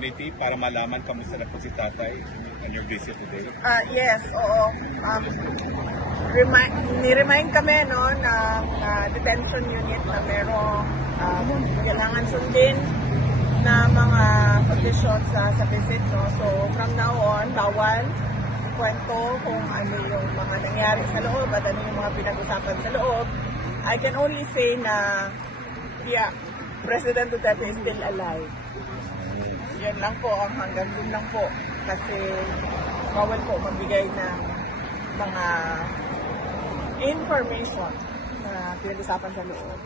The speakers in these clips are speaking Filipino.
opportunity para malaman kamusta na po si tatay on your visit today? Yes, oo. Ni-remind kami no, na detention unit na merong kailangan sundin na mga conditions sa visit. No? So from now on, bawal kwento kung ano yung mga nangyari sa loob at ano yung mga pinag-usapan sa loob. I can only say na President Duterte is still alive. Yan lang po, ang hanggang dun lang po. Kasi bawal po magbigay ng mga information na pinag-usapan sa loob.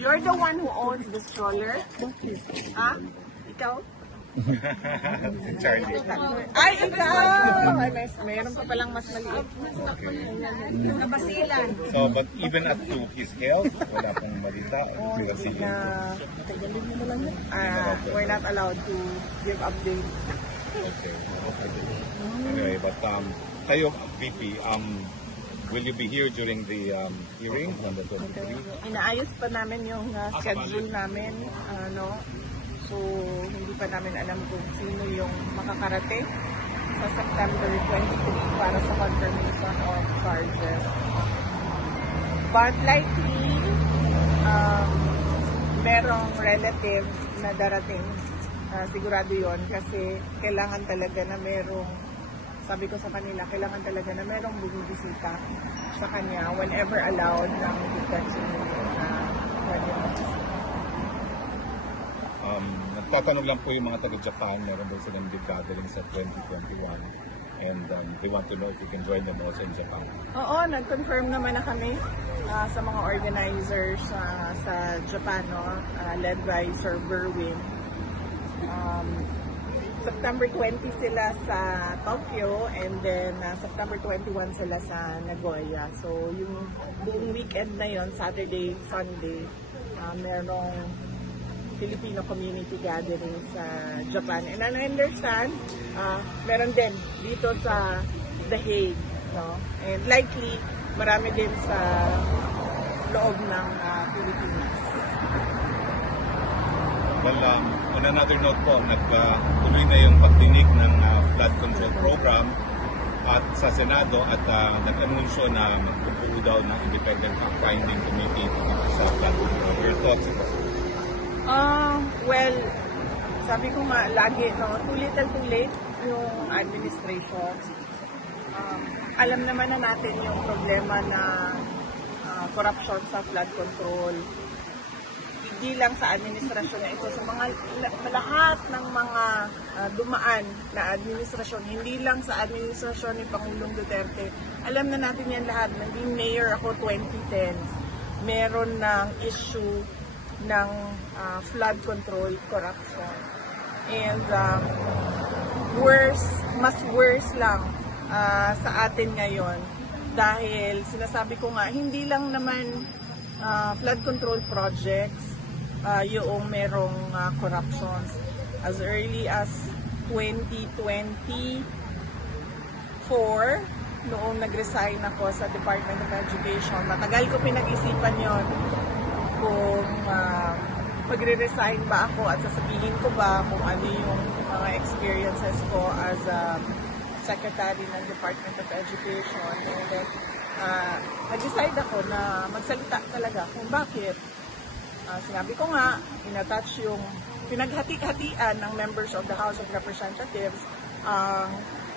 You're the one who owns the stroller? Ha? Ikaw? Si Charlie. Ay, ikaw! Ay, mayroon pa palang mas maliit. Kabasilan. So, but even as to his health, wala pong balita. We're not allowed to give updates. Okay. Anyway, but kayo, VP, will you be here during the hearing on the 23? Inaayos pa namin yung schedule namin. So, hindi pa namin alam kung sino yung makakarating sa September 23 para sa confirmation of charges. But likely, merong relative na darating. Sigurado yon kasi kailangan talaga na merong, sabi ko sa kanila, kailangan talaga na merong bumibisita sa kanya whenever allowed ng detention Nagtatanong lang po yung mga taga-Japan, meron daw silang big gathering sa 2021 and they want to know if you can join them also in Japan. Oo, nag-confirm naman na kami sa mga organizers sa Japan, led by Sir Berwin. September 20 sila sa Tokyo and then September 21 sila sa Nagoya. So yung buong weekend na yon, Saturday, Sunday, merong Filipino community gathering sa Japan. And I understand, meron din dito sa The Hague. No? And likely, marami din sa loob ng Pilipinas. Well, on another note po, nagtuloy na yung pagdinig ng flood control program at sa Senado at nag-anunsyo na magpupuo daw ng independent fact-finding committee sa flood control. Your thoughts ito? Well, sabi ko nga lagi, too little too late yung administration. Alam naman na natin yung problema na corruption sa flood control. Hindi lang sa administrasyon na ito, sa mga lahat ng mga dumaan na administrasyon, hindi lang sa administrasyon ni Pangulong Duterte. Alam na natin yan lahat. Naging mayor ako 2010. Meron ng issue ng flood control corruption. And mas worse lang sa atin ngayon dahil sinasabi ko nga, hindi lang naman flood control projects yung merong corruptions. As early as 2024, noong nag-resign ako sa Department of Education, matagal ko pinag-isipan yon kung magre-resign ba ako at sasabihin ko ba kung ano yung mga experiences ko as a secretary ng Department of Education. And then, nag-decide ako na magsalita talaga kung bakit. Sinabi ko nga, in-attach yung pinaghati-hatian ng members of the House of Representatives ang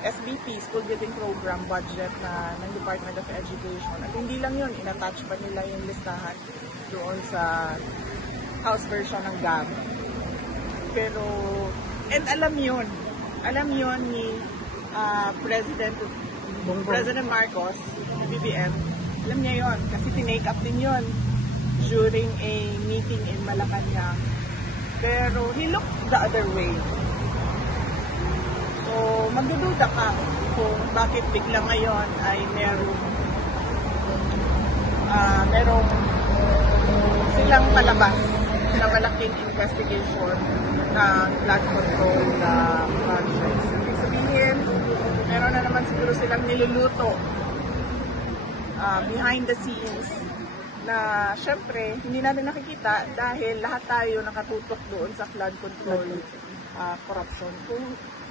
SBP, School Building Program budget ng Department of Education. At hindi lang yun, in-attach pa nila yung listahan doon sa House version ng GAB. Pero, and alam yun ni President Marcos, BBM, alam niya yun, kasi tinake up din yun during a meeting in Malacanang. Pero, he looked the other way. So, magdududa ka kung bakit bigla ngayon ay merong silang palabas na malaking investigation ng flood control projects. Ibig sabihin, meron na naman siguro silang niluluto behind the scenes na syempre hindi natin nakikita dahil lahat tayo nakatutok doon sa flood control corruption.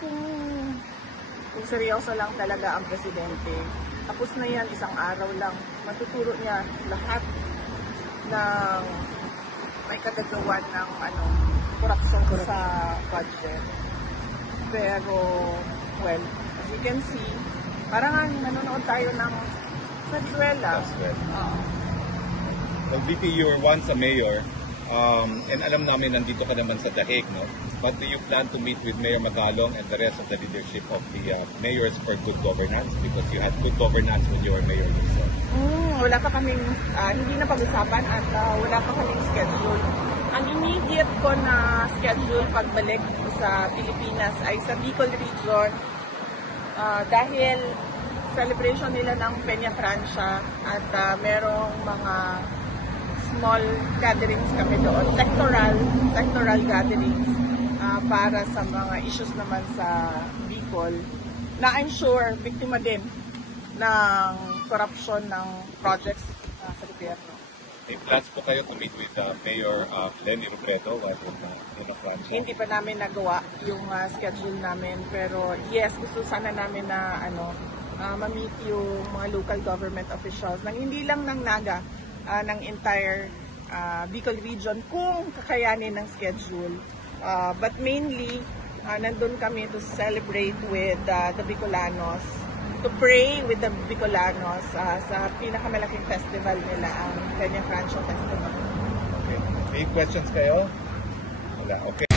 Kung seryoso lang talaga ang presidente, tapos na yan, isang araw lang, matuturo niya lahat ng may kagagawan ng corruption sa budget. Pero, well, as you can see, parang nanonood tayo ng Venezuela. Well, VP, you were once a mayor, and alam namin nandito ka naman sa Dahig, no? But do you plan to meet with Mayor Magalong and the rest of the leadership of the mayors for good governance? Because you had good governance when you were mayor yourself. Wala pa kaming, hindi na pag-usapan at wala pa kaming schedule. Ang immediate ko na schedule pagbalik sa Pilipinas ay sa Bicol region dahil celebration nila ng Peña Francia at merong mga small gatherings kami doon, sectoral gatherings para sa mga issues naman sa Bicol na I'm sure biktima din ng corruption ng projects sa gobyerno. May plans po kayo to meet with Mayor Lenny Robredo while in Francia? Hindi pa namin nagawa yung schedule namin, pero yes, gusto sana namin na ma-meet yung mga local government officials ng hindi lang ng Naga, ng entire Bicol region kung kakayanin ng schedule. But mainly, nandun kami to celebrate with the Bicolanos, to pray with the Bicolanos sa pinakamalaking festival nila, ang Peña Francia Festival. Okay. May questions kayo? Wala. Okay.